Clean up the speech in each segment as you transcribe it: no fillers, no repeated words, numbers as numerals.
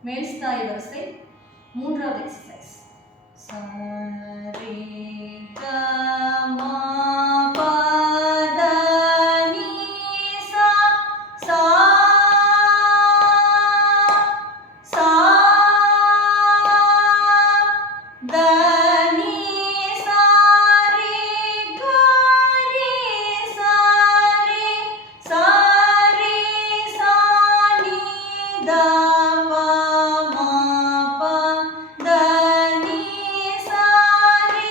மேல்ஸ்தாய் வரிசை மூன்றாவது எக்ஸசைஸ். சரி க ம ப த நீ சா சா சா த நீ சா ரி க ரி சா ரி சா ரி சா நீ த ப ம ப த நீ சா ரி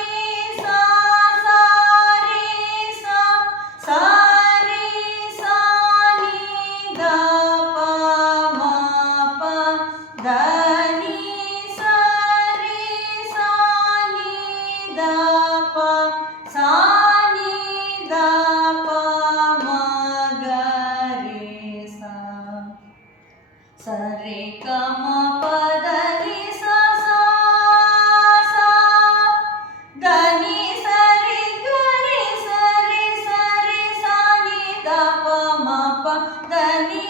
சா சா ரி சா சா ரி சா நீ த ப ம ப த நீ சா ரி சா நீ த ப சா நீ த ப ம க ரி சா சரி க ம ப த நீ சா சா சா த நீ ச ரி க ரி ச ரி ச ரி சா நீ த ப ம ப த நீ